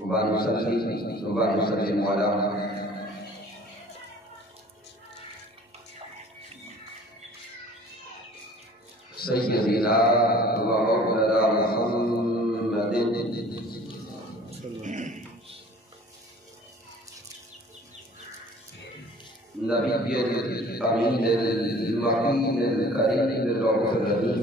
ونسلم على سيدنا ومولانا محمد نبي الأمين المكين الكريم الرؤوف الرحيم.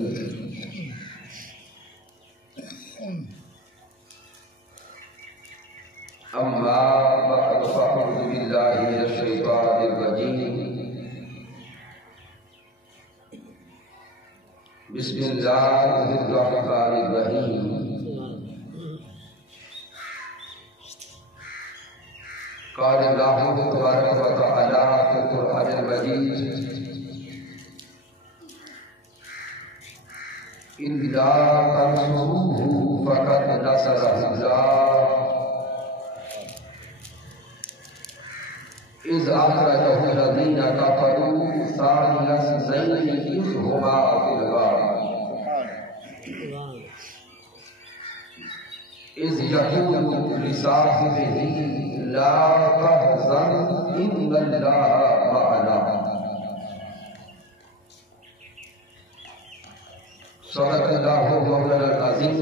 أما بعد فأعوذ بالله من الشيطان الرجيم. بسم الله الرحمن الرحيم. قال الله تبارك وتعالى في القرآن المجيد: إلا تنصروه فقد نصره الله إذ أخرجه الذين كفروا ثاني اثنين إذ هما في الغار إذ يقول لصاحبه لا تحزن إن الله معنا. صدق الله مولانا العظيم.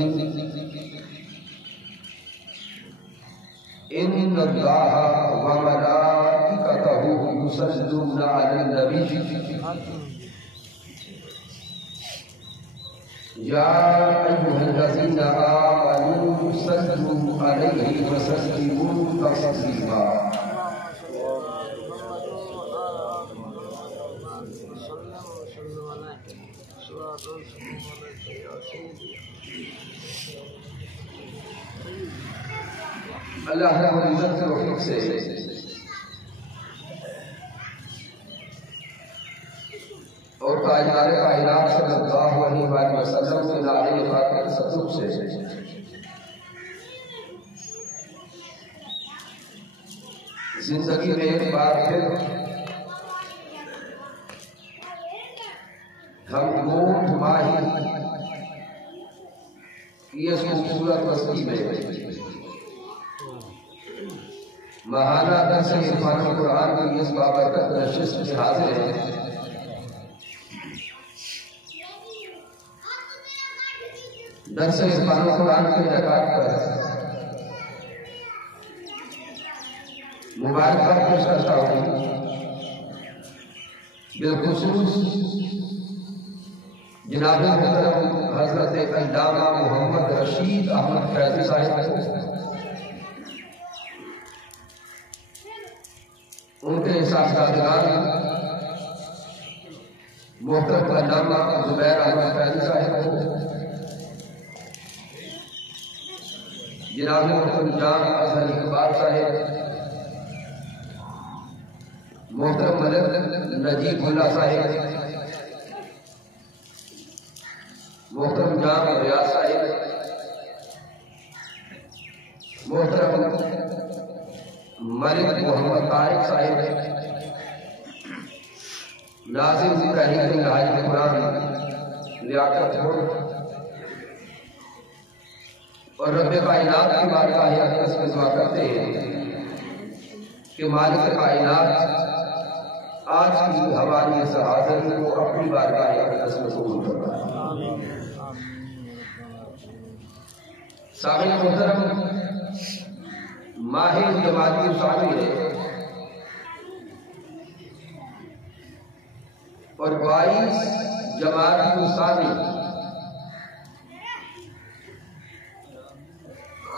إن الله وملائكته يصلون على النبي يا أيها الذين آمنوا صلوا عليه وسلموا تسليما. اللہ رب العزت کے حکم سے اور تاجدار کائنات صلی اللہ علیہ وسلم کے نعرے خاطر صدق سے زندگی میں ایک بار پھر ہم گوٹ ماہی کی اس خوبصورت بستی میں ماہانہ درس عرفان قرآن کی اس بابرکت نشست میں حاضر ہیں. درس عرفان قرآن کے انعقاد پر مبارکباد پیش کرتا ہوں بالخصوص جناب محترم حضرت علامہ محمد رشید احمد فیضی صاحب کو، ان کے ساتھیان محترم علامہ زبیر احمد فیضی صاحب کو، جناب محترم جان اظہر اقبال صاحب، محترم ملک نجیب اللہ صاحب، محترم جان ریاض صاحب، محترم ملک محمد طارق صاحب، ناظم ابراہیم بن حاجی قرآن لیاقت ہو، اور رب کائنات کی بارگاہ اقدس میں دعا کرتے ہیں کہ مالک کائنات آج کی ہماری اس حاضری کو اپنی بارگاہ اقدس میں قبول فرمائے. سامعین محترم، ماہ جمادی الثانی ہے اور 22 جمادی الثانی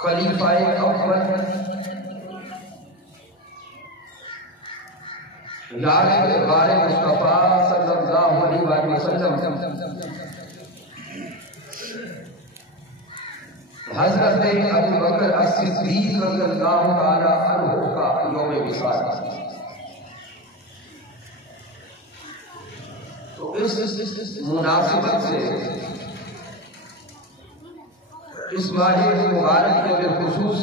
خلیفہ اول یار بار مصطفیٰ صلی اللہ علیہ وسلم حضرت ابو بکر الصدیق رضی اللہ تعالی عنہ کا یوم وصال. تو اس مناسبت سے اس ماہ مبارک میں بالخصوص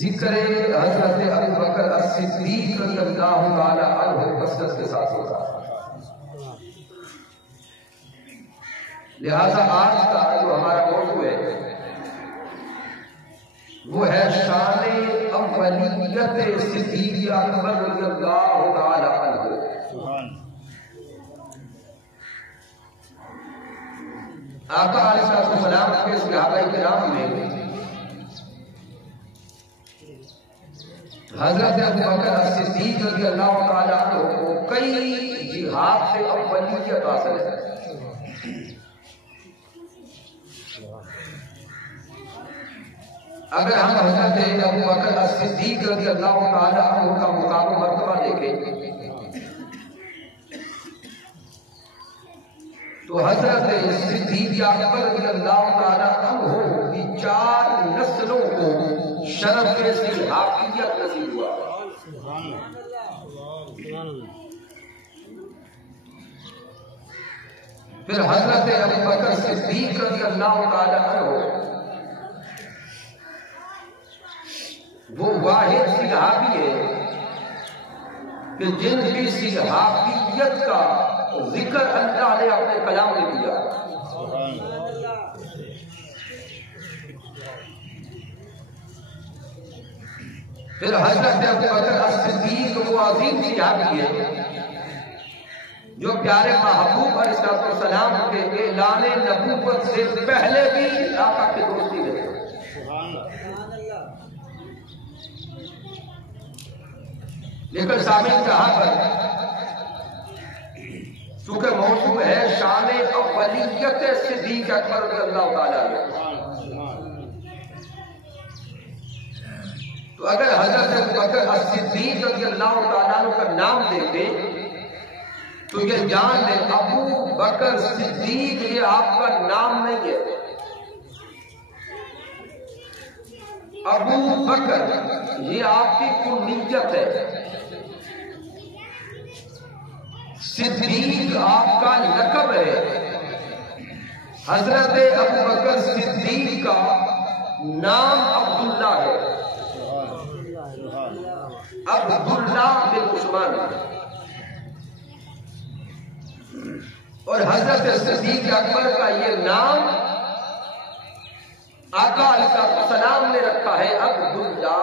ذکر حضرت ابو بکر الصدیق رضی اللہ تعالی عنہ کثرت کے ساتھ ہوتا ہے. لہذا آج کا جو ہمارا موضوع ہے شان اولیت صدیق اکبر رضی اللہ تعالی عنہ. آقا علیہ السلام کے صحابہ کرام میں حضرت ابوبکر صدیق رضی اللہ تعالی عنہ کو کئی جہاد سے اولیت حاصل ہے. اگر ہم حضرت ابوبکر صدیق رضی اللہ تعالی عنہ کا مقام و مرتبہ دیکھیں تو حضرت صدیق اکبر رضی اللہ تعالی عنہ کی 4 نسلوں کو شرف صحابیت نصیب ہوا. پھر حضرت ابوبکر صدیق رضی اللہ تعالی عنہ وہ واحد صحابی ہے کہ جن کی صحابیت کا ذکر اللہ نے اپنے کلام میں کیا. پھر حضرت ابوبکر صدیق وہ عظیم صحابی ہے جو پیارے محبوب علیہ السلام کے اعلان نبوت سے پہلے بھی آقا کی دوستی میں تھے. لیکن سامعین کہاں پر چونکہ موضوع ہے شان اولیت صدیق اکبر رضی اللہ تعالی عنہ، تو اگر حضرت ابوبکر صدیق رضی اللہ تعالی عنہ کا نام دیتے تو یہ جان لیں ابو بکر صدیق یہ آپ کا نام نہیں ہے. ابو بکر یہ آپ کی کنیت ہے. صدیق آپ کا لقب ہے. حضرت ابوبکر صدیق کا نام عبداللہ ہے، عبداللہ بن عثمان. اور حضرت صدیق اکبر کا یہ نام آقا علیہ السلام نے رکھا ہے عبداللہ.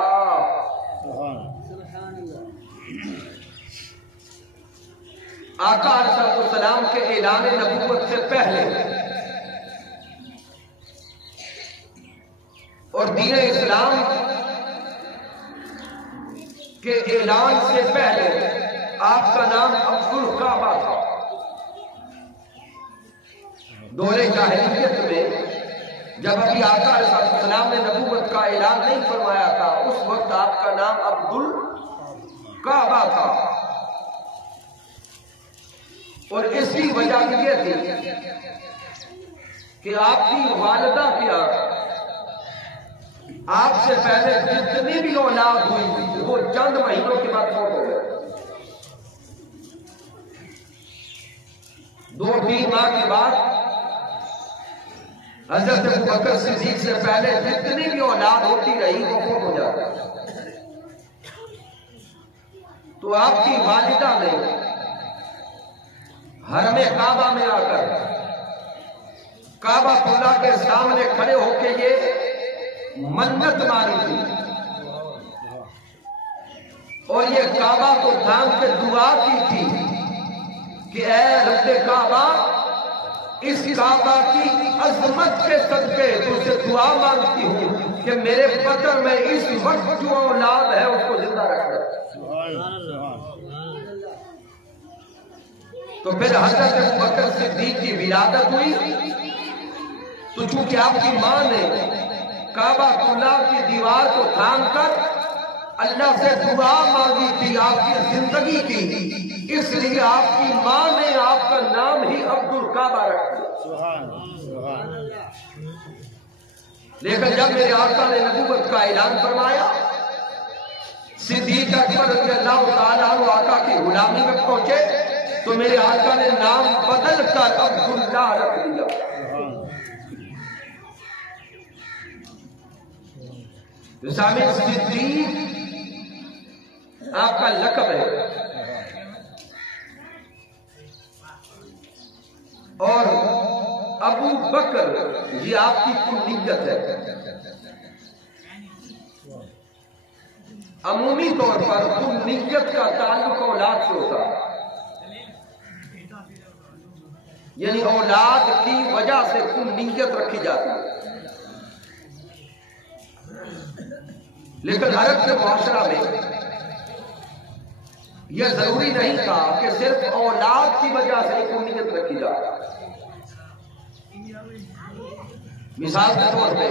آقا علیہ السلام کے اعلان نبوت سے پہلے اور دین اسلام کے اعلان سے پہلے آپ کا نام عبدالکعبہ تھا. دور جاہلیت میں جب ابھی آقا علیہ السلام نے نبوت کا اعلان نہیں فرمایا تھا اس وقت آپ کا نام عبدالکعبہ تھا. اور اس کی وجہ یہ تھی کہ آپ کی والدہ کیا آپ سے پہلے جتنی بھی اولاد ہوئی وہ چند مہینوں کے بعد فوت ہو گئے. 2-3 ماہ کے بعد حضرت ابوبکر صدیق سے پہلے جتنی بھی اولاد ہوتی رہی وہ فوت ہو جاتی. تو آپ کی والدہ نے حرم کعبہ میں آ کر کعبہ اللہ کے سامنے کھڑے ہو کے یہ منت ماری تھی اور یہ کعبہ کو تھام کے دعا کی تھی کہ اے رب کعبہ اس کعبہ کی عظمت کے صدقے تجھ سے دعا مانگتی ہوں کہ میرے بدن میں اس وقت جو اولاد ہے اس کو زندہ رکھ. تو پھر حضرت ابوبکر صدیق کی ولادت ہوئی تو چونکہ آپ کی ماں نے کعبہ اللہ کی دیوار کو تھام کر اللہ سے دعا مانگی تھی آپ کی زندگی کی، اس لیے آپ کی ماں نے آپ کا نام ہی عبدالکعبہ رکھ دیا. لیکن جب میرے آقا نے نبوت کا اعلان فرمایا صدیق اکبر رضی اللہ تعالیٰ عنہ آقا کی غلامی میں پہنچے تو میرے آقا نے نام بدل کر عبداللہ رکھ دیا. سامع صدیق آپ کا لقب ہے اور ابو بکر یہ آپ کی کنیت ہے. عمومی طور پر نیت کا تعلق اولاد سے ہوتا ہے، یعنی اولاد کی وجہ سے نیت رکھی جاتی ہے، لیکن عرب کے معاشرہ میں یہ ضروری نہیں تھا کہ صرف اولاد کی وجہ سے نیت رکھی جائے۔ مثال کے طور پہ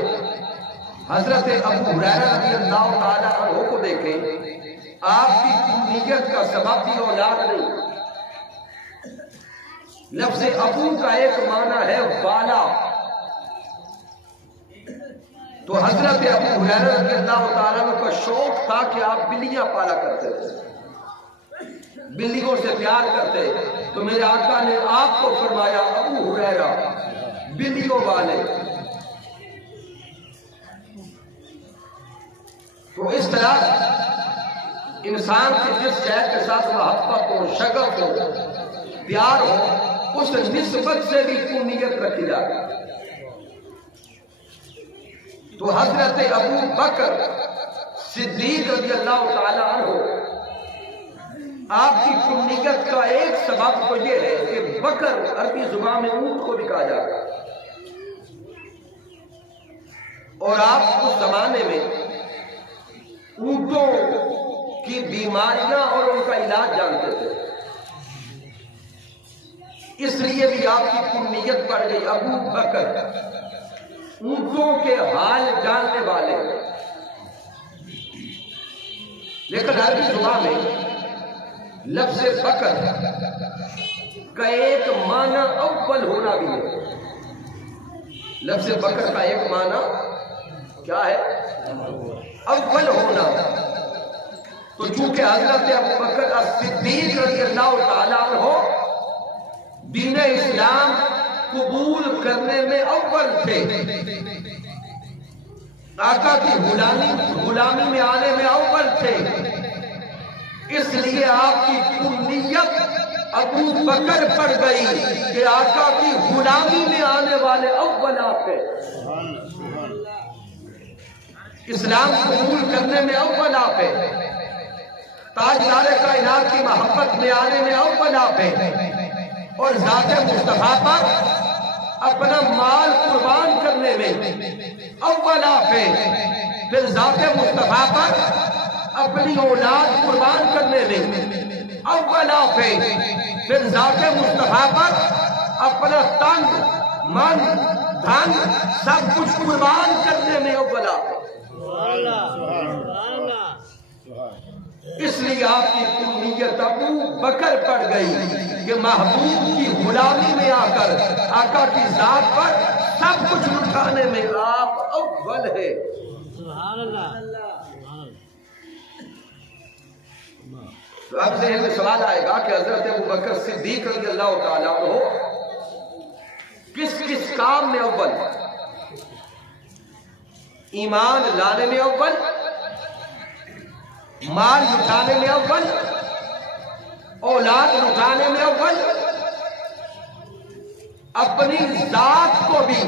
حضرت ابو ہریرہ رضی اللہ تعالیٰ عنہ کو دیکھیں، آپ کی نیت کا سبب بھی اولاد نہیں۔ لفظ ابو کا ایک معنی ہے والا، تو حضرت ابو ہریرہ رضی اللہ تعالیٰ عنہ کا شوق تھا کہ آپ بلیاں پالا کرتے تھے، بلیوں سے پیار کرتے، تو میرے آقا نے آپ کو فرمایا ابو ہریرہ بلیوں والے۔ تو اس طرح انسان کی جس شے کے ساتھ محبت ہو، شغف ہو، پیار ہو، اس نسبت سے بھی نیت رکھی جاتی۔ تو حضرت ابو بکر صدیق رضی اللہ تعالی عنہ، آپ کی نیت کا ایک سبب تو یہ ہے کہ بکر عربی زبان میں اونٹ کو بھی کہا جاتا ہے، اور آپ اس زمانے میں اونٹوں کی بیماریاں اور ان کا علاج جانتے تھے، اس لیے بھی آپ کی نیت پڑ گئی ابو بکر، اونٹوں کے حال جاننے والے۔ لیکن عربی زبان میں لفظ بکر کا ایک معنی اول ہونا بھی ہے۔ لفظ بکر کا ایک معنی کیا ہے؟ اول ہونا۔ تو چونکہ حضرت ابو بکر الصدیق رضی اللہ تعالیٰ عنہ دین اسلام قبول کرنے میں اول تھے، آقا کی غلامی میں آنے میں اول تھے، اس لیے آپ کی نیت ابو بکر پڑ گئی کہ آقا کی غلامی میں آنے والے اول آپ ہیں، اسلام قبول کرنے میں اول آپ ہیں، تاجدار کائنات کی محبت میں آنے میں اول آپ ہیں، اور ذات مصطفیٰ پر اپنا مال قربان کرنے میں اول آپ ہیں، پھر ذات مصطفیٰ پر اپنی اولاد قربان کرنے میں اول آپ ہیں، پھر ذات مصطفیٰ پر اپنا تن من دھن سب کچھ قربان کرنے میں اول آپ ہیں۔ اس لیے آپ کی نیت ابو بکر پڑ گئی کہ محبوب کی غلامی میں آ کر آقا کی ذات پر سب کچھ لٹانے میں آپ اول ہے۔ سبحان اللہ۔ تو اب ذہن میں سوال آئے گا کہ حضرت ابو بکر صدیق رضی اللہ تعالیٰ عنہ کس کس کام میں اول؟ ایمان لانے میں اول، مال لٹانے میں اول، اولاد لٹانے میں اول، اپنی ذات کو بھی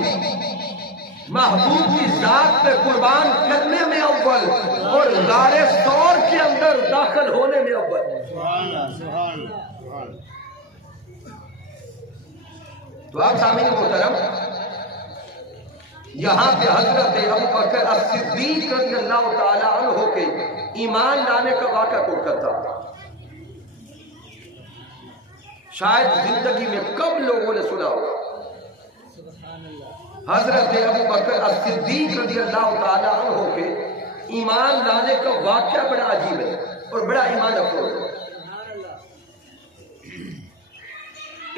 محبوب کی ذات پہ قربان کرنے میں اول، اور غار ثور کے اندر داخل ہونے میں اول۔ تو آپ سامعین محترم، یہاں پہ حضرت ابو بکر الصدیق رضی اللہ تعالی عنہ کے ایمان لانے کا واقعہ کوتا تھا، شاید زندگی میں کم لوگوں نے سنا ہو۔ حضرت ابو بکر الصدیق رضی اللہ تعالی عنہ کے ایمان لانے کا واقعہ بڑا عجیب ہے اور بڑا ایمان افروز ہے۔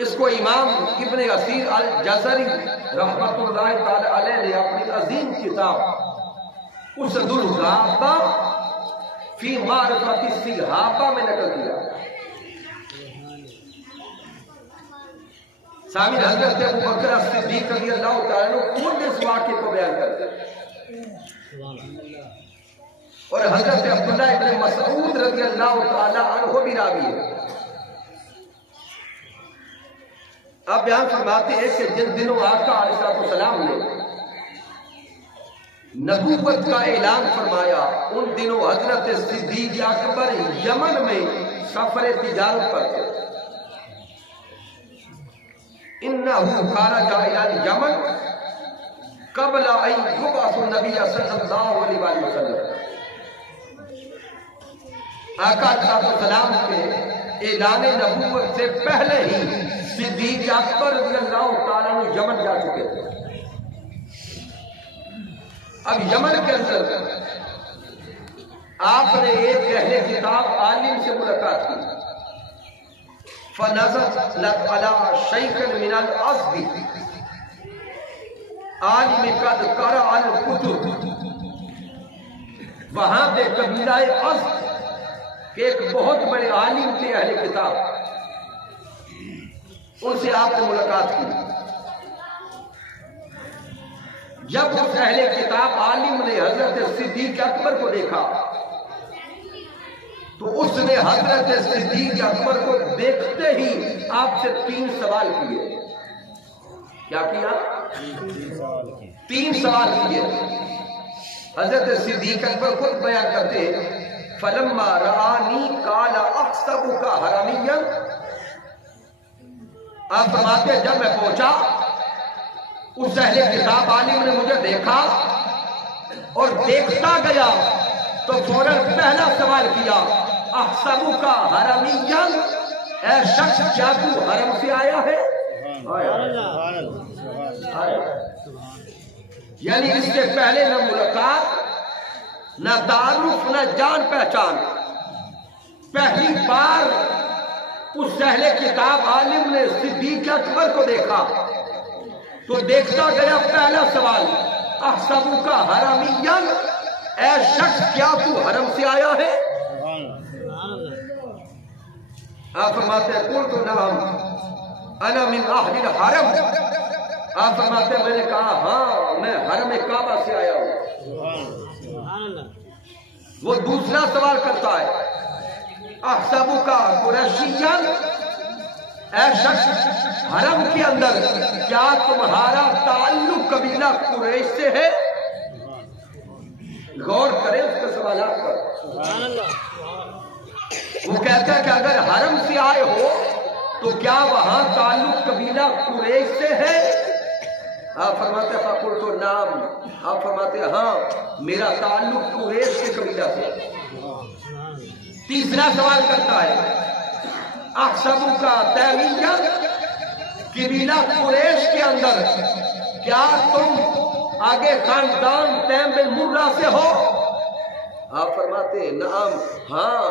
اس کو امام ابن اسیر الجزری رحمت اللہ تعالی علیہ نے اپنی عظیم کتاب اسد الغابہ فی معرفت الصحابہ میں نقل کیا۔ سامعین، حضرت ابو بکر الصدیق رضی اللہ تعالیٰ عنہ خود اس واقعے کو بیان کرتے ہیں، اور حضرت عبداللہ ابن مسعود رضی اللہ تعالیٰ عنہ بھی راوی ہے۔ آپ بیان فرماتے ہیں کہ جن دنوں آقا علیہ السلام نے نبوت کا اعلان فرمایا، ان دنوں حضرت صدیق اکبر یمن میں سفر تجارت پر تھے۔ انہو خرج الی الیمن قبل ان یبعث النبی صلی اللہ علیہ وسلم۔ آقا صلی اللہ علیہ وسلم کے اعلان نبوت سے پہلے ہی صدیق اکبر رضی اللہ تعالیٰ عنہ یمن جا چکے تھے۔ اب یمن کے اندر آپ نے ایک اہل کتاب عالم سے ملاقات کی، فَنَزَلَتْ عَلَىٰ شَيْخٍ مِنَ الْأَزْدِ عَالِمٍ قَدْ قَرَأَ الْكُتُبَ۔ وہاں پہ قبیلہ ازد کہ ایک بہت بڑے عالم تھے اہل کتاب، ان سے آپ نے ملاقات کی۔ جب اس اہل کتاب عالم نے حضرت صدیق اکبر کو دیکھا تو اس نے حضرت صدیق اکبر کو دیکھتے ہی آپ سے 3 سوال کیے۔ کیا کیا؟ 3 سوال کیے۔ حضرت صدیق اکبر خود بیان کرتے فلما رآنی قال احسبک حرمیا۔ آپ فرماتے ہیں جب میں پہنچا اس اہل کتاب عالم نے مجھے دیکھا اور دیکھتا گیا تو فوراً پہلا سوال کیا احسبک حرمیا، اے شخص کیا تو حرم سے آیا ہے؟ یعنی اس سے پہلے نہ ملاقات، نہ تعارف، نہ جان پہچان، پہلی بار اس اہل کتاب عالم نے صدیق اکبر کو دیکھا تو دیکھتا گیا پہلا سوال احسبک حرمیا، اے شخص کیا تو حرم سے آیا ہے؟ آپ فرماتے ہیں قلت نعم انا من اہل الحرم۔ آپ فرماتے ہیں میں نے کہا ہاں میں حرم کعبہ سے آیا ہوں۔ وہ دوسرا سوال کرتا ہے احسبک قریشیا، اے شخص حرم کے اندر کیا تمہارا تعلق قبیلہ قریش سے ہے؟ غور کریں اس کے سوالات پر۔ وہ کہتا ہے کہ اگر حرم سے آئے ہو تو کیا وہاں تعلق قبیلہ قریش سے ہے؟ آپ فرماتے ہیں فقلت نعم، آپ فرماتے ہیں ہاں میرا تعلق قریش کے قبیلہ سے۔ تیسرا سوال کرتا ہے احسبک تیمیہ، قبیلہ قریش کے اندر کیا تم آگے خاندان تیم بن مرہ سے ہو؟ آپ فرماتے ہیں نعم ہاں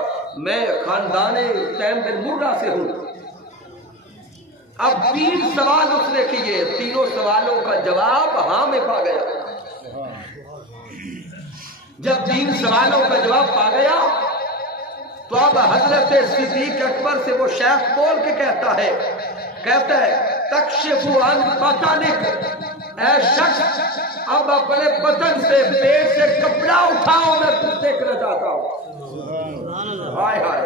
میں خاندان تیم بن مرہ سے ہوں۔ اب 3 سوال اس نے کیے، تینوں سوالوں کا جواب ہاں میں پا گیا۔ جب 3 سوالوں کا جواب پا گیا تو اب حضرت صدیق اکبر سے وہ شیخ بول کے کہتا ہے تکشف عن بطنک، اے شخص اب اپنے بدن سے پیٹ سے کپڑا اٹھاؤ میں کچھ دیکھنا چاہتا ہوں۔ ہائے ہائے۔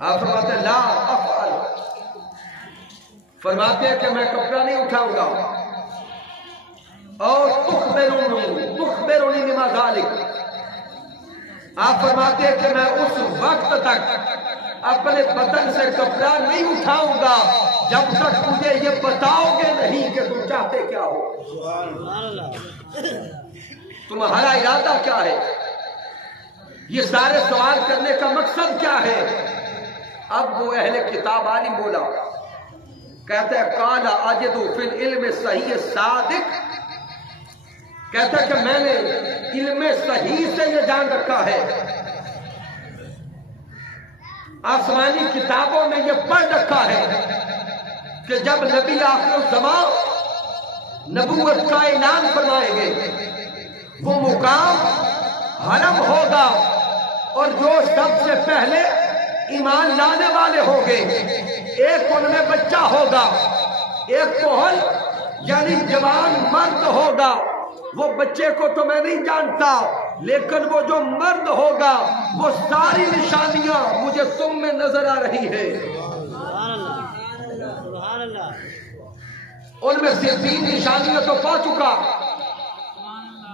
آپ فرماتے ہیں لا افعل، فرماتے ہیں کہ میں کپڑا نہیں اٹھاؤں گا۔ اور تخبرنی بما ذلک، آپ فرماتے ہیں کہ میں اس وقت تک اپنے بدن سے کپڑا نہیں اٹھاؤں گا جب تک مجھے یہ بتاؤ گے نہیں کہ تم چاہتے کیا ہو، تمہارا ارادہ کیا ہے، یہ سارے سوال کرنے کا مقصد کیا ہے۔ اب وہ اہل کتاب عالم بولا، کہتا ہے قال اجد فی العلم صحیح صادق، کہتا ہے کہ میں نے علم صحیح سے یہ جان رکھا ہے، آسمانی کتابوں میں یہ پڑھ رکھا ہے کہ جب نبی آخر الزمان نبوت کا اعلان فرمائیں گے وہ مقام حرم ہوگا، اور جو سب سے پہلے ایمان لانے والے ہوں گے ایک ان میں بچہ ہوگا، ایک کوہل یعنی جوان مرد ہوگا۔ وہ بچے کو تو میں نہیں جانتا، لیکن وہ جو مرد ہوگا وہ ساری نشانیاں مجھے تم میں نظر آ رہی ہے۔ ان میں سے 3 نشانیاں تو پا چکا،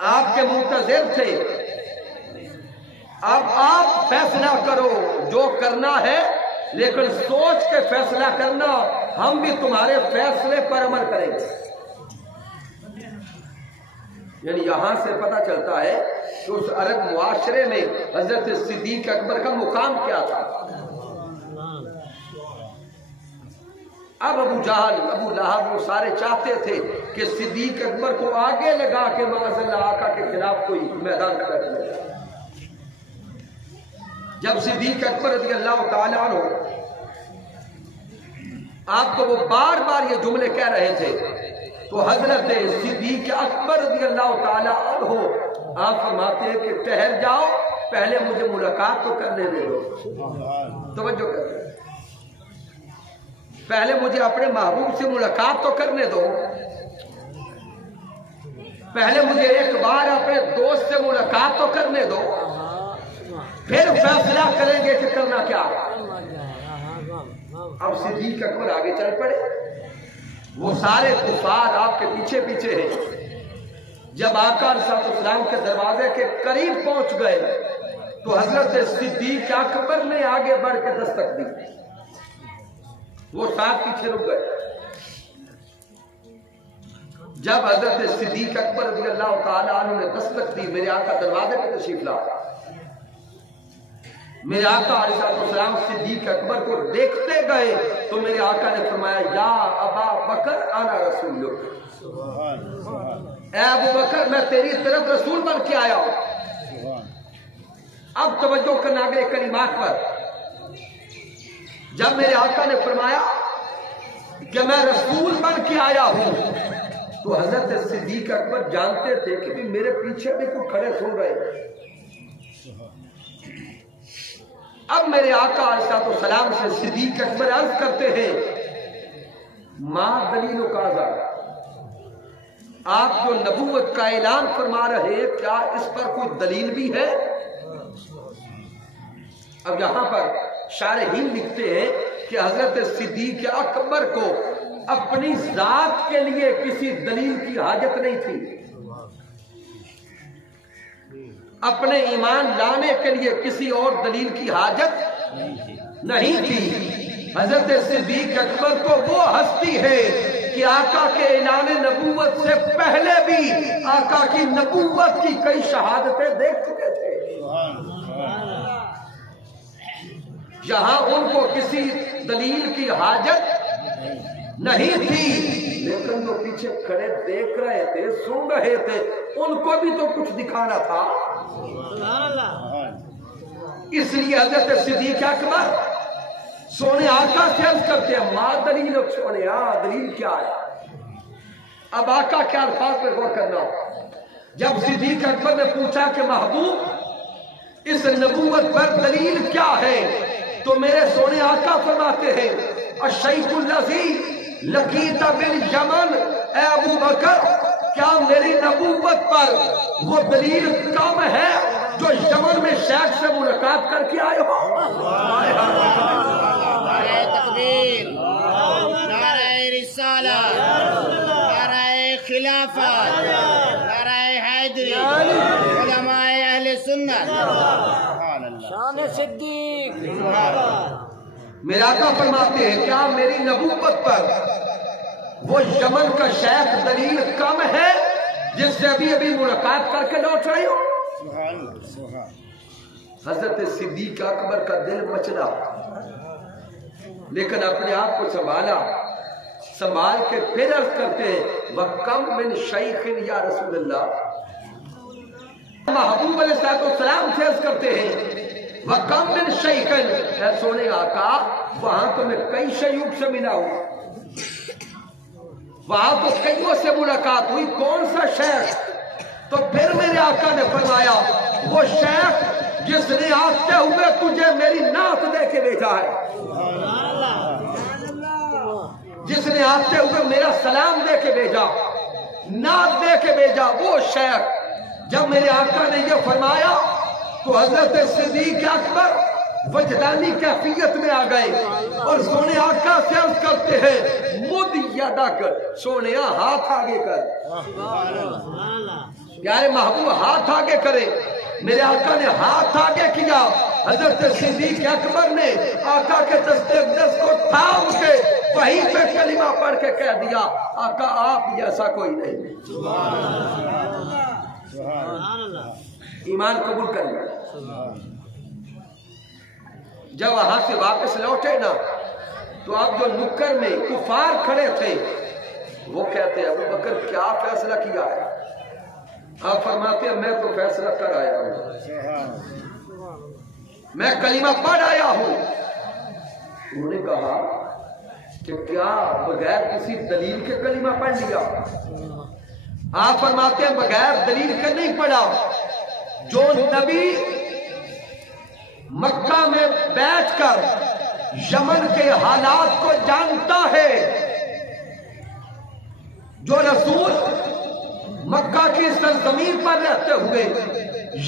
آپ کے منتظر تھے. اب آپ فیصلہ کرو جو کرنا ہے، لیکن سوچ کے فیصلہ کرنا، ہم بھی تمہارے فیصلے پر عمل کریں گے. یعنی یہاں سے پتہ چلتا ہے کہ اس عرب معاشرے میں حضرت صدیق اکبر کا مقام کیا تھا. اب ابو جہل، ابو لہب، وہ سارے چاہتے تھے کہ صدیق اکبر کو آگے لگا کے معاذ اللہ آقا کے خلاف کوئی میدان کھڑا کیا جائے. جب صدیق اکبر رضی اللہ تعالیٰ عنہ آپ کو وہ بار بار یہ جملے کہہ رہے تھے تو حضرت صدیق اکبر رضی اللہ تعالیٰ عنہ آپ فرماتے ہیں کہ ٹھہر جاؤ، پہلے مجھے ملاقات تو کرنے دے دو. توجہ کریں، پہلے مجھے اپنے محبوب سے ملاقات تو کرنے دو، پہلے مجھے ایک بار اپنے دوست سے ملاقات تو کرنے دو، پھر فیصلہ کریں گے کہ کرنا کیا. اب صدیق اکبر آگے چل پڑے، وہ سارے کفار آپ کے پیچھے پیچھے ہیں. جب آقا علیہ السلام کے دروازے کے قریب پہنچ گئے تو حضرت صدیق اکبر نے آگے بڑھ کے دستک دی. وہ ساتھ پیچھے رک گئے. جب حضرت صدیق اکبر رضی اللہ تعالیٰ عنہ نے دستک دی، میرے آقا دروازے پہ تشریف لا. میرے آقا علیہ السلام صدیق اکبر کو دیکھتے گئے تو میرے آقا نے فرمایا یا ابا بکر انا رسول. اے ابو بکر میں تیری طرف رسول بن کے آیا ہوں. اب توجہ کرنا اگلے کلمات پر. جب میرے آقا نے فرمایا کہ میں رسول بن کے آیا ہوں تو حضرت صدیق اکبر جانتے تھے کہ میرے پیچھے بھی کوئی کھڑے سن رہے ہیں. اب میرے آقا علیہ السلام سے صدیق اکبر عرض کرتے ہیں ما دلیل و قاضا، آپ جو نبوت کا اعلان فرما رہے ہیں کیا اس پر کوئی دلیل بھی ہے؟ اب یہاں پر شارحین لکھتے ہیں کہ حضرت صدیق اکبر کو اپنی ذات کے لیے کسی دلیل کی حاجت نہیں تھی، اپنے ایمان لانے کے لیے کسی اور دلیل کی حاجت نہیں تھی. حضرت صدیق اکبر کو وہ ہستی ہے کہ آقا کے اعلان نبوت سے پہلے بھی آقا کی نبوت کی کئی شہادتیں دیکھ چکے تھے. یہاں ان کو کسی دلیل کی حاجت نہیں تھی، لیکن جو پیچھے کھڑے دیکھ رہے تھے، سن رہے تھے، ان کو بھی تو کچھ دکھانا تھا. اس لیے حضرت صدیق اکبر سونے آقا سے عرض کرتے ہیں ما دلیل سونے دلیل کیا ہے. اب آقا کے الفاظ پہ غور کرنا. جب صدیق اکبر نے پوچھا کہ محبوب اس نبوت پر دلیل کیا ہے تو میرے سونے آقا فرماتے ہیں الشیخ الذی لقیت بالیمن، اے ابو بکر کیا میری نبوت پر وہ دلیل کم ہے جو یمن میں شیخ سے ملاقات کر کے آئے ہو؟ نعرہ تکبیر، نعرہ رسالت، نعرہ خلافت، نعرہ حیدری، علماء اہل سنت، شان صدیق. میرا آقا فرماتے ہیں کیا میری نبوت پر وہ یمن کا شیخ دلیل کم ہے جس سے ابھی ابھی ملاقات کر کے لوٹ رہی ہو؟ حضرت صدیق اکبر کا دل مچلا، لیکن اپنے آپ کو سنبھال کے پھر عرض کرتے ہیں وَكَمْ مِنْ شَيْخٍ یا رسول اللہ. محبوب علیہ السلام سے عرض کرتے ہیں وَكَمْ مِنْ شَيْخٍ، اے سونے آقا وہاں تو میں کئی شیوخ سے ملا ہوں، وہاں تو کئیوں سے ملاقات ہوئی، کون سا شیخ؟ تو پھر میرے آقا نے فرمایا وہ شیخ جس نے آتے ہوئے تجھے میری نعت دے کے بھیجا ہے، جس نے آتے ہوئے میرا سلام دے کے بھیجا، نعت دے کے بھیجا، وہ شیخ. جب میرے آقا نے یہ فرمایا تو حضرت صدیق اکبر وجدانی کیفیت میں آ گئے اور سونے آقا سے عرض کرتے ہیں مد یدک، سونے ہاتھ آگے کر. پیارے محبوب ہاتھ آگے کرے، میرے آقا نے ہاتھ آگے کیا، حضرت صدیق اکبر نے آقا کے دست اقدس کو تھام کے وہیں پہ کلمہ پڑھ کے کہہ دیا آقا آپ جیسا کوئی نہیں۔ ایمان قبول کر لیا۔ جب وہاں سے واپس لوٹے نا تو آپ جو نکر میں کفار کھڑے تھے وہ کہتے ہیں ابو بکر کیا فیصلہ کیا ہے؟ آپ فرماتے ہیں میں تو فیصلہ کر آیا ہوں، میں کلمہ پڑھ آیا ہوں۔ انہوں نے کہا کہ کیا بغیر کسی دلیل کے کلمہ پڑھ لیا؟ آپ فرماتے ہیں بغیر دلیل کے نہیں پڑھا، جو نبی مکہ میں بیٹھ کر یمن کے حالات کو جانتا ہے، جو رسول مکہ کی سرزمین پر رہتے ہوئے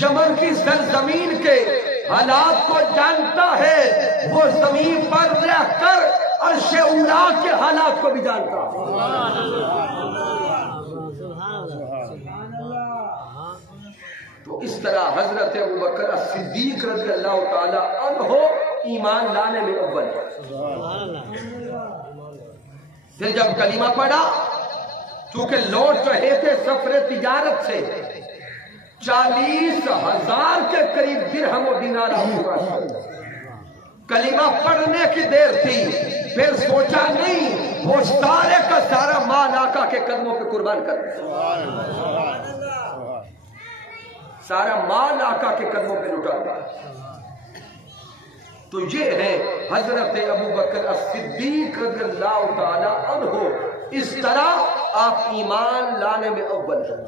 یمن کی سرزمین کے حالات کو جانتا ہے، وہ زمین پر رہ کر عرش اولا کے حالات کو بھی جانتا ہے۔ تو اس طرح حضرت ابوبکر صدیق رضی اللہ تعالی عنہ ایمان لانے میں اول ہے۔ پھر جب کلمہ پڑھا، چونکہ لوٹ رہے تھے سفر تجارت سے، 40,000 کے قریب درہم و دینار کلمہ پڑھنے کی دیر تھی، پھر سوچا نہیں وہ سارے کا سارا مال آقا کے قدموں پہ قربان کر دیا، سارا مال آقا کے قدموں پہ لٹا دیا۔ تو یہ ہے حضرت ابوبکر الصدیق رضی اللہ تعالی عنہ، اس طرح آپ ایمان لانے میں اول ہیں۔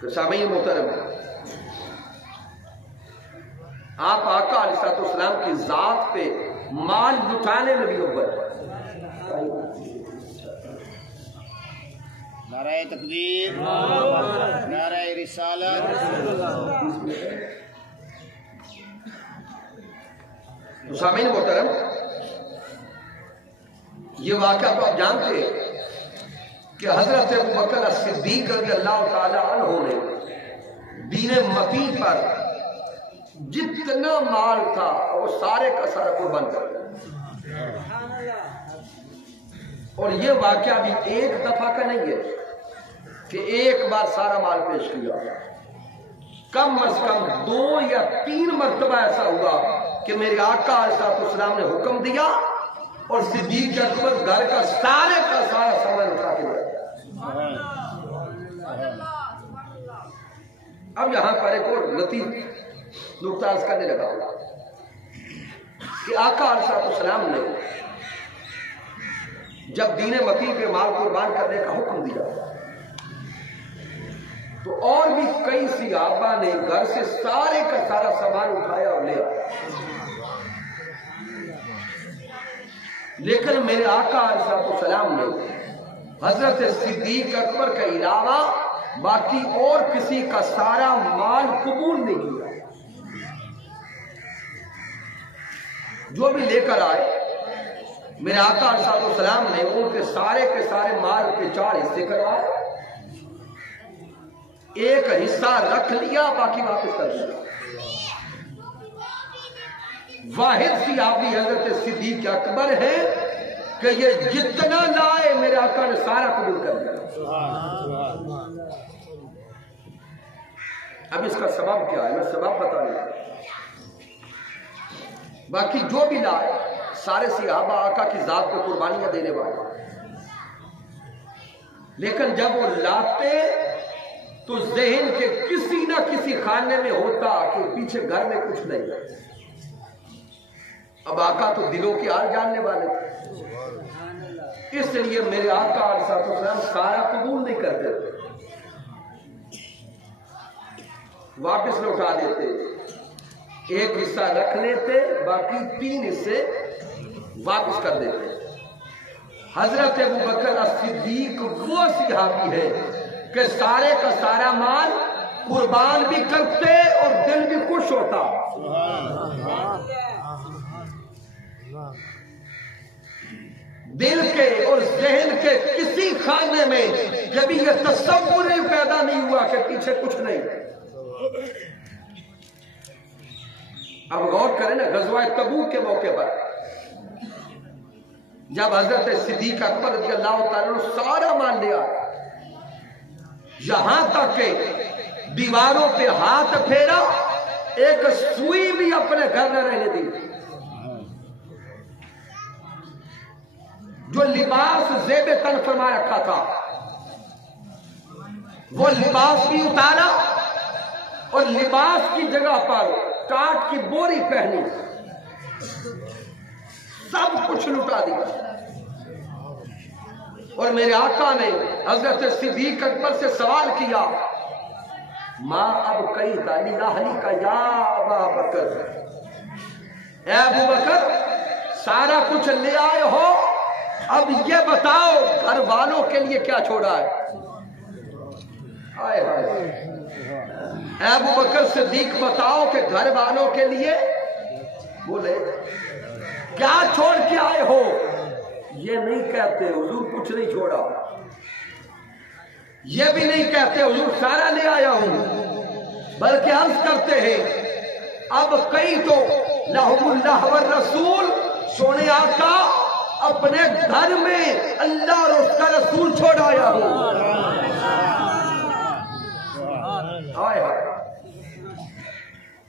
تو سامعین محترم، آپ آقا علیہ السلام کی ذات پہ مال لٹانے میں بھی اول ہیں۔ نعرہ تکبیر، نعرہ رسالت۔ تو سامعین محترم، یہ واقعہ تو آپ جانتے ہیں کہ حضرت ابوبکر الصدیق رضی اللہ تعالی عنہ نے دین متی پر جتنا مال تھا وہ سارے کا سارا قربان کر دیا۔ اور یہ واقعہ بھی ایک دفعہ کا نہیں ہے کہ ایک بار سارا مال پیش کیا، کم از کم 2 یا 3 مرتبہ ایسا ہوا کہ میرے آقا علیہ السلام نے حکم دیا اور صدیق اکبر گھر کا سارا سامان اٹھا کے لیا۔ اب یہاں پر ایک اور لطیف نقطہ عرض کرنے لگا کہ آقا علیہ السلام نے جب دین متی کے مال قربان کرنے کا حکم دیا تو اور بھی کئی صحابہ نے گھر سے سارے کا سارا سامان اٹھایا اور لیا، لیکن میرے آقا علیہ السلام نے حضرت صدیق اکبر کے علاوہ باقی اور کسی کا سارا مال قبول نہیں کیا۔ جو بھی لے کر آئے میرے آقا علیہ السلام نے ان کے سارے مال کے 4 حصے کروائے، ایک حصہ رکھ لیا، باقی واپس کر دیا۔ واحد صحابی حضرت صدیق اکبر ہے کہ یہ جتنا لائے میرے آقا نے سارا قبول کر دیا۔ اب اس کا سبب کیا ہے، میں سبب بتا دوں۔ باقی جو بھی لائے سارے صحابہ آقا کی ذات پہ قربانیاں دینے والے، لیکن جب وہ لاتے تو ذہن کے کسی نہ کسی خانے میں ہوتا کہ پیچھے گھر میں کچھ نہیں ہے۔ اب آقا تو دلوں کے حال جاننے والے تھے، اس لیے میرے آقا علیہ السلام سارا قبول نہیں کرتے، واپس لوٹا دیتے، ایک حصہ رکھ لیتے، باقی 3 حصے واپس کر دیتے۔ حضرت ابوبکر الصدیق وہ صحابی ہے کہ سارے کا سارا مال قربان بھی کرتے اور دل بھی خوش ہوتا۔ دل کے اور ذہن کے کسی خانے میں کبھی یہ تصور ہی پیدا نہیں ہوا کہ پیچھے کچھ نہیں. اب غور کریں نا غزوہ تبوک کے موقع پر جب حضرت صدیق اکبر رضی اللہ تعالیٰ نے سارا مان لیا, یہاں تک کہ دیواروں پہ ہاتھ پھیرا, ایک سوئی بھی اپنے گھر نہ رہنے دی, جو لباس زیب تن فرما رکھا تھا وہ لباس بھی اتارا اور لباس کی جگہ پر کاٹ کی بوری پہنی, سب کچھ لٹا دیا. اور میرے آقا نے حضرت صدیق اکبر سے سوال کیا, ماں اب کئی دالی راہلی کا یا ابا بکر, اے ابو بکر سارا کچھ لے آئے ہو, اب یہ بتاؤ گھر والوں کے لیے کیا چھوڑا ہے. اے ابو بکر صدیق بتاؤ کہ گھر والوں کے لیے, بولے کیا چھوڑ کے آئے ہو. یہ نہیں کہتے حضور کچھ نہیں چھوڑا, یہ بھی نہیں کہتے حضور سارا لے آیا ہوں, بلکہ عرض کرتے ہیں اب کئی تو لہم اللہ والرسول, سونے آقا اپنے گھر میں اللہ اور اس کا رسول چھوڑ آیا ہوں.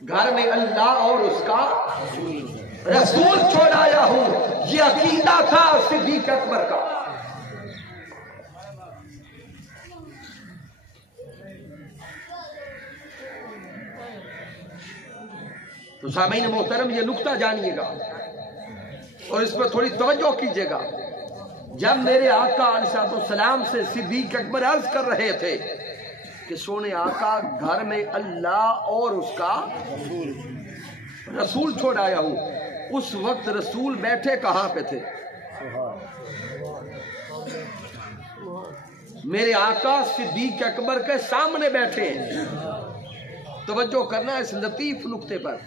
گھر میں اللہ اور اس کا رسول چھوڑ آیا ہوں, یہ عقیدہ تھا صدیق اکبر کا. تو سامعین محترم یہ نکتہ جانیے گا اور اس پر تھوڑی توجہ کیجیے گا. جب میرے آقا علیہ السلام سے صدیق اکبر عرض کر رہے تھے کہ سونے آقا گھر میں اللہ اور اس کا رسول چھوڑ آیا ہوں, اس وقت رسول بیٹھے کہاں پہ تھے؟ میرے آقا صدیق اکبر کے سامنے بیٹھے ہیں. توجہ کرنا اس لطیف نقطے پر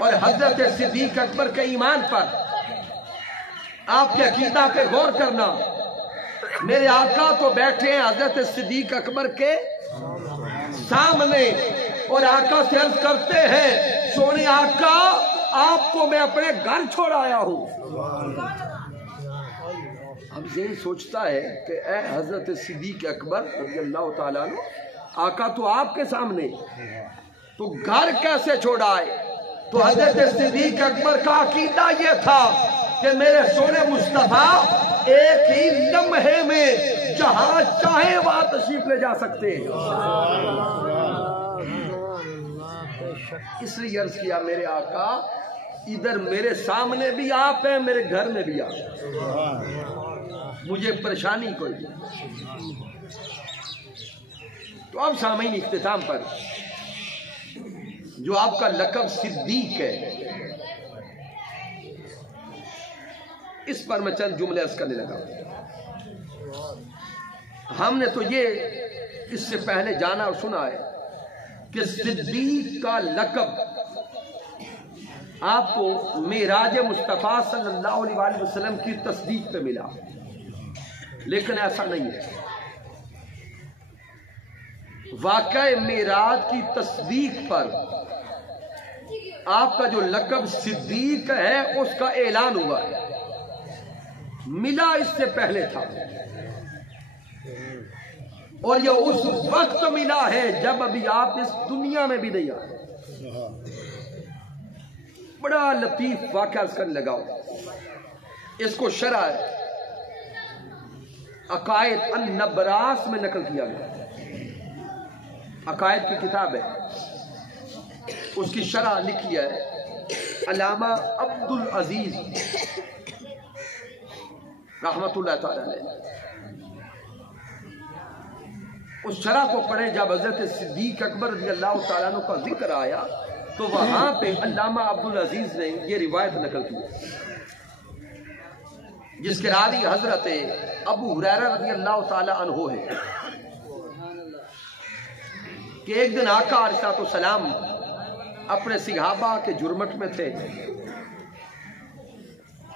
اور حضرت صدیق اکبر کے ایمان پر, آپ کے عقیدہ پہ غور کرنا. میرے آقا تو بیٹھے ہیں حضرت صدیق اکبر کے سامنے اور آقا سے عرض کرتے ہیں سونے آقا آپ کو میں اپنے گھر چھوڑ آیا ہوں. اب ذہن سوچتا ہے کہ اے حضرت صدیق اکبر رضی اللہ تعالیٰ عنہ, آقا تو آپ کے سامنے, تو گھر کیسے چھوڑ آئے؟ تو حضرت صدیق اکبر کا عقیدہ یہ تھا کہ میرے سونے مصطفیٰ ایک ہی لمحے میں جہاں چاہے وہاں تشریف لے جا سکتے ہیں. اس لیے عرض کیا میرے آقا ادھر میرے سامنے بھی آپ ہیں, میرے گھر میں بھی آپ, مجھے پریشانی کوئی نہیں. تو اب سامعین اختتام پر جو آپ کا لقب صدیق ہے اس پر میں چند جملے عرض کرنے لگا. ہم نے تو یہ اس سے پہلے جانا اور سنا ہے کہ صدیق کا لقب آپ کو معراج مصطفیٰ صلی اللہ علیہ وسلم کی تصدیق پہ ملا, لیکن ایسا نہیں ہے. واقع معراج کی تصدیق پر آپ کا جو لقب صدیق ہے اس کا اعلان ہوا ہے, ملا اس سے پہلے تھا, اور یہ اس وقت ملا ہے جب ابھی آپ اس دنیا میں بھی نہیں آئے. بڑا لطیف واقعہ اس کرنے لگا, اس کو شرح عقائد النبراس میں نقل کیا گیا. عقائد کی کتاب ہے, اس کی شرح لکھی ہے علامہ عبد العزیز رحمت اللہ تعالی علیہ. اس شرح کو پڑھیں. جب حضرت صدیق اکبر رضی اللہ تعالیٰ عنہ کا ذکر آیا تو وہاں پہ علامہ عبد العزیز نے یہ روایت نقل کی جس کے راوی حضرت ابو ہریرہ رضی اللہ تعالیٰ عنہ ہے کہ ایک دن آقا علیہ السلام اپنے صحابہ کے جرمٹ میں تھے.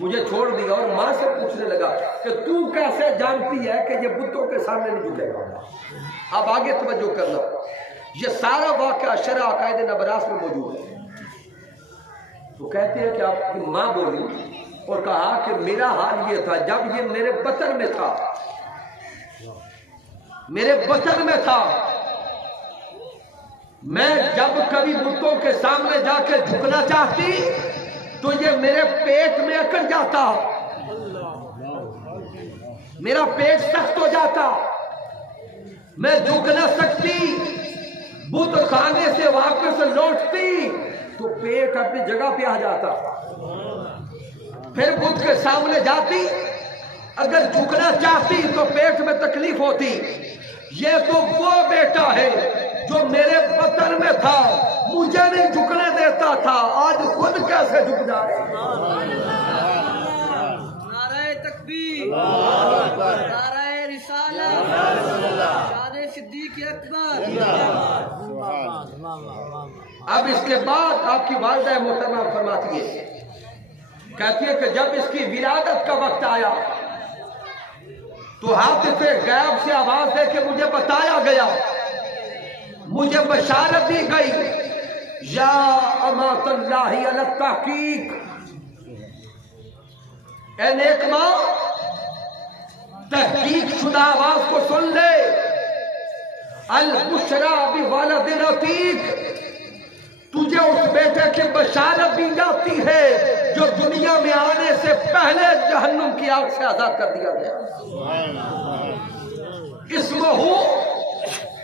مجھے چھوڑ دیا اور ماں سے پوچھنے لگا کہ تو کیسے جانتی ہے کہ یہ بتوں کے سامنے نہیں جھکے گا؟ اب آگے توجہ کرنا، یہ سارا واقعہ شرح عقائد نبراس میں موجود ہے۔ تو کہتے ہیں کہ آپ کی ماں بولی اور کہا کہ میرا حال یہ تھا جب یہ میرے بطن میں تھا، میرے بطن میں تھا، میں جب کبھی بتوں کے سامنے جا کے جھکنا چاہتی تو یہ میرے پیٹ میں اکڑ جاتا، میرا پیٹ سخت ہو جاتا، میں جھک نہ سکتی، بت خانے سے واپس لوٹتی تو پیٹ اپنی جگہ پہ آ جاتا، پھر بت کے سامنے جاتی، اگر جھکنا چاہتی تو پیٹ میں تکلیف ہوتی۔ یہ تو وہ بیٹا ہے جو میرے بطن میں تھا، مجھے نہیں جھکنے دیتا تھا، آج خود کیسے جھک جائے۔ نعرہ تکبیر، نعرہ رسالت، شاد صدیق اکبر۔ اب اس کے بعد آپ کی والدہ محترمہ فرماتی ہے، کہتی ہے کہ جب اس کی ولادت کا وقت آیا تو حاطف غیب سے آواز دے کے مجھے بتایا گیا، مجھے بشارت دی گئی، یا امات اللہ علی التحقیق، اے نیک ماں تحقیق شدہ آواز کو سن لے، البشرا بولد عتیق، تجھے اس بیٹے کی بشارت دی جاتی ہے جو دنیا میں آنے سے پہلے جہنم کی آگ سے آزاد کر دیا گیا۔ اسمہ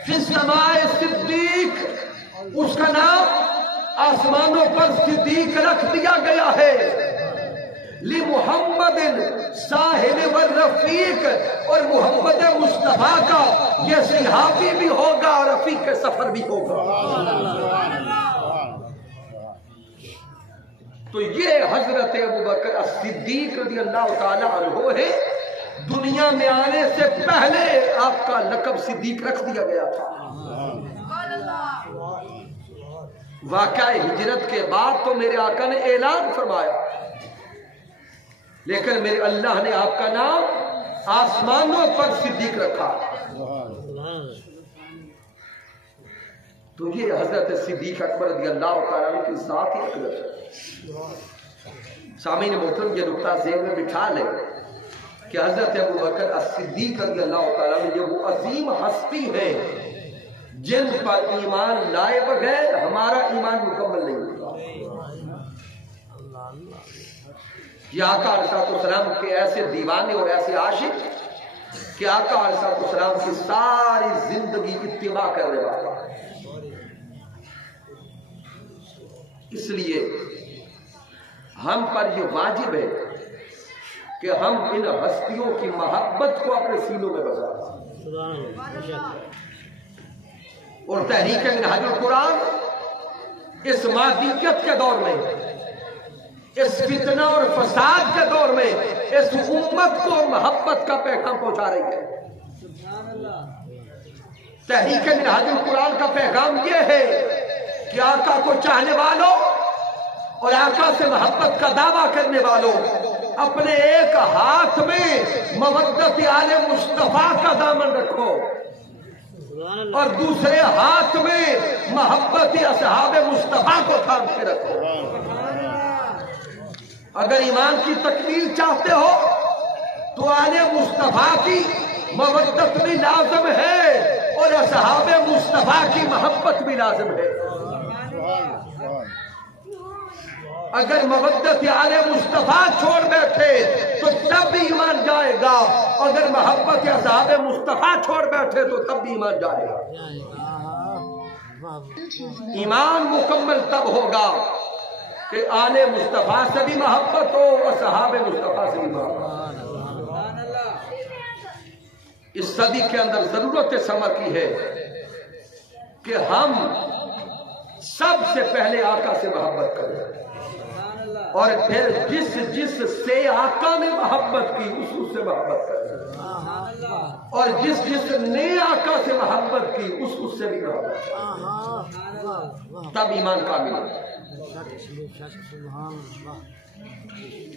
فی السماء صدیق، اس کا نام آسمانوں پر صدیق رکھ دیا گیا ہے۔ لمحمد صاحب والرفیق، اور محمد مصطفیٰ کا یہ صحابی بھی ہوگا اور رفیق سفر بھی ہوگا۔ تو یہ حضرت ابوبکر الصدیق رضی اللہ تعالی عنہ ہے، دنیا میں آنے سے پہلے آپ کا لقب صدیق رکھ دیا گیا تھا۔ واقعہ ہجرت کے بعد تو میرے آقا نے اعلان فرمایا، لیکن میرے اللہ نے آپ کا نام آسمانوں پر صدیق رکھا۔ تو یہ حضرت صدیق اکبر رضی اللہ تعالیٰ عنہ کی ذات ہی اقدس ہے۔ سامعین محترم، یہ نقطہ ذہن میں بٹھا لیں کہ حضرت ابوبکر الصدیق رضی اللہ تعالیٰ عنہ یہ وہ عظیم ہستی ہے جن پر ایمان لائے بغیر ہمارا ایمان مکمل نہیں ہوگا۔ یہ آقا علیہ السلام کے ایسے دیوانے اور ایسے عاشق کہ آقا علیہ السلام کی ساری زندگی اتباع کرنے والا۔ اس لیے ہم پر یہ واجب ہے کہ ہم ان ہستیوں کی محبت کو اپنے سینوں میں بسائیں۔ اور تحریک منہاج القرآن اس مادیت کے دور میں، اس فتنہ اور فساد کے دور میں اس امت کو محبت کا پیغام پہنچا رہی ہے۔ تحریک منہاج القرآن کا پیغام یہ ہے کہ آقا کو چاہنے والوں اور آقا سے محبت کا دعویٰ کرنے والوں اپنے ایک ہاتھ میں مودت آل مصطفیٰ کا دامن رکھو اور دوسرے ہاتھ میں محبت اصحاب مصطفیٰ کو تھام کے رکھو۔ اگر ایمان کی تکمیل چاہتے ہو تو آل مصطفیٰ کی مودت بھی لازم ہے اور اصحاب مصطفیٰ کی محبت بھی لازم ہے۔ اگر مودت آل مصطفیٰ چھوڑ بیٹھے تو تب بھی ایمان جائے گا، اگر محبت اصحاب مصطفیٰ چھوڑ بیٹھے تو تب بھی ایمان جائے گا۔ ایمان مکمل تب ہوگا کہ آل مصطفیٰ سے بھی محبت ہو اور اصحاب مصطفیٰ سے بھی محبت۔ اس صدی کے اندر ضرورت ثمر کی ہے کہ ہم سب سے پہلے آقا سے محبت کریں اور پھر جس سے آقا نے محبت کی اس سے محبت کریں، اور جس نے آقا سے محبت کی اس سے بھی محبت کریں، تب ایمان کامل ہے۔